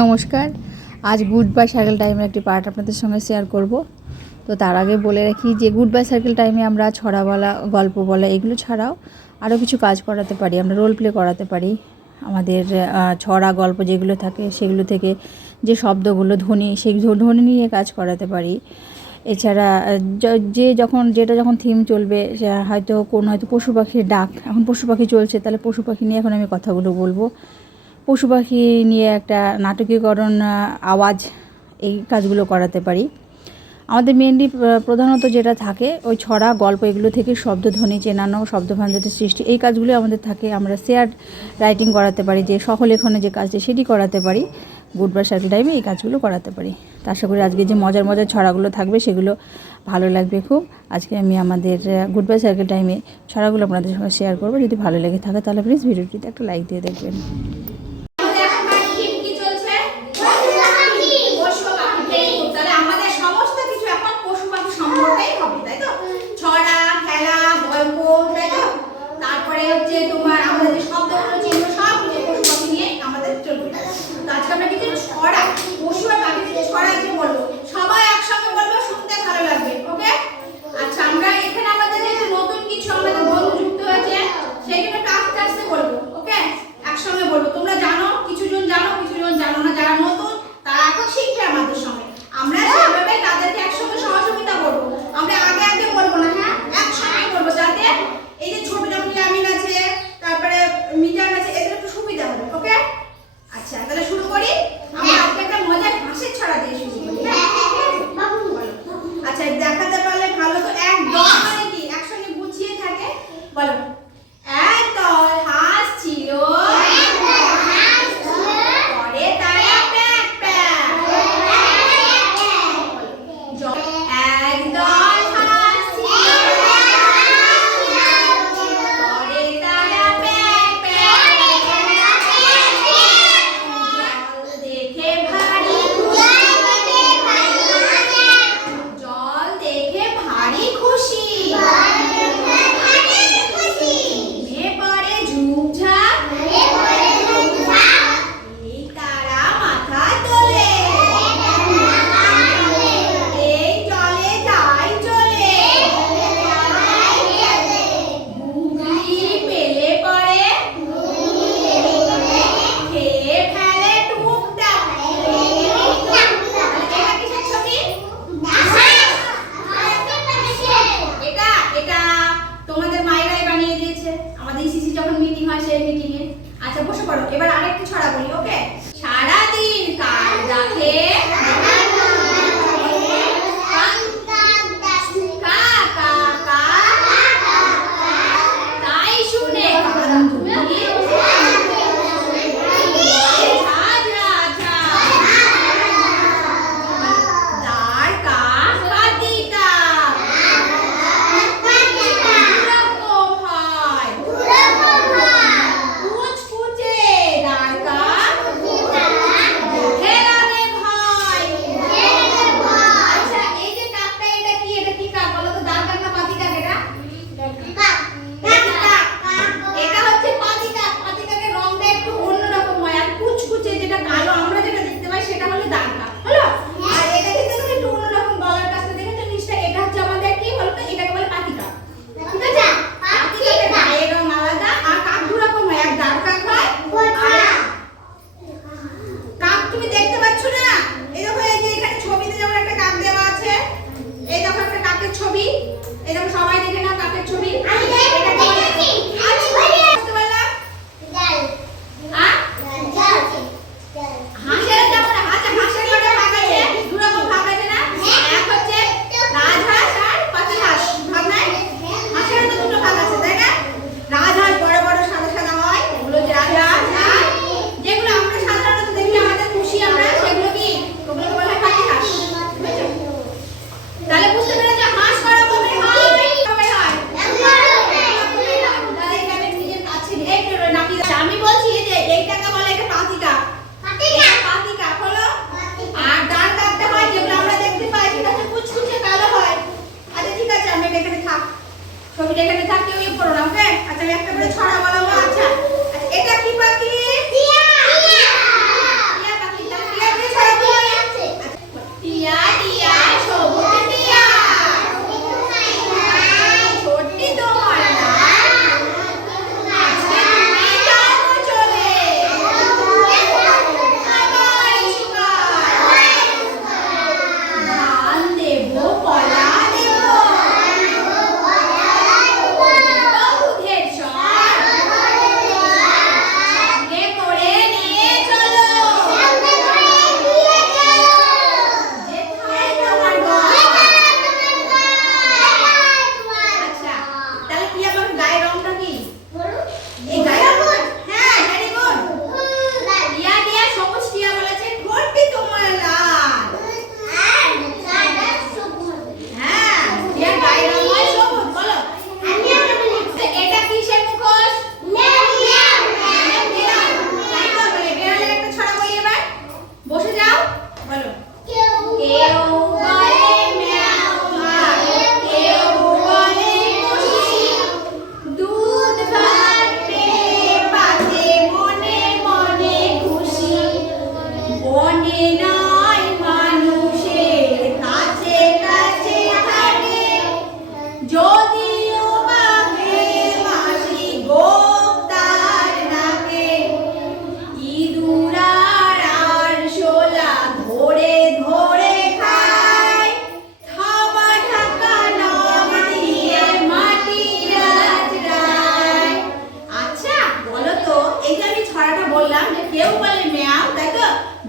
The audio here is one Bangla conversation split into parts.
নমস্কার। আজ গুড বাই সার্কেল টাইমের একটি পার্ট আপনাদের সঙ্গে শেয়ার করব। তো তার আগে বলে রাখি যে গুড বাই সার্কেল টাইমে আমরা ছড়া বলা, গল্প বলা এগুলো ছাড়াও আরও কিছু কাজ করাতে পারি। আমরা রোল প্লে করাতে পারি। আমাদের ছড়া গল্প যেগুলো থাকে সেগুলো থেকে যে শব্দগুলো ধ্বনি, সেই ধ্বনি নিয়ে কাজ করাতে পারি। এছাড়া যে যখন, যেটা যখন থিম চলবে হয়তো কোন, হয়তো পশু পাখির ডাক, এখন পশু পাখি চলছে, তাহলে পশু পাখি নিয়ে এখন আমি কথাগুলো বলব। পশু পাখি নিয়ে একটা নাটকীকরণ আওয়াজ এই কাজগুলো করাতে পারি। আমাদের মেনলি প্রধানত যেটা থাকে, ওই ছড়া, গল্প এগুলো থেকে শব্দধ্বনি চেনানো শব্দভাণ্ডারের সৃষ্টি, এই কাজগুলো আমাদের থাকে। আমরা শেয়ার রাইটিং করাতে পারি, যে সহলেখনে যে কাজটি সেটি করাতে পারি। বুধবার সার্কেল টাইমে এই কাজগুলো করাতে পারি। তা আশা করি আজকে যে মজার মজার ছড়াগুলো থাকবে, সেগুলো ভালো লাগবে খুব। আজকে আমি আমাদের গুডবাই সার্কেল টাইমে ছড়াগুলো আপনাদের সঙ্গে শেয়ার করব। যদি ভালো লেগে থাকে, তাহলে প্লিজ ভিডিওটিতে একটা লাইক দিয়ে দেখবেন। ছবিটা এখানে থাকতে ওই পড়ো না ওকে আচ্ছা একটা করে ছড়া বলাবো আচ্ছা। আচ্ছা এটা কি পাখি?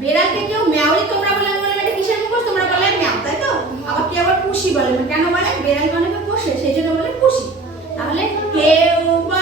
বেড়ালকে কেউ ম্যাওই তোমরা বলে বলে এটা কিসের মুখোশ? তোমরা বলে, ম্যাও তাই তো? আবার কি আবার পুষি বলে? কেন বলে? বেড়াল মানে পোষে, সেই জন্য বলে পুষি। তাহলে কেউ বা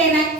tiền này.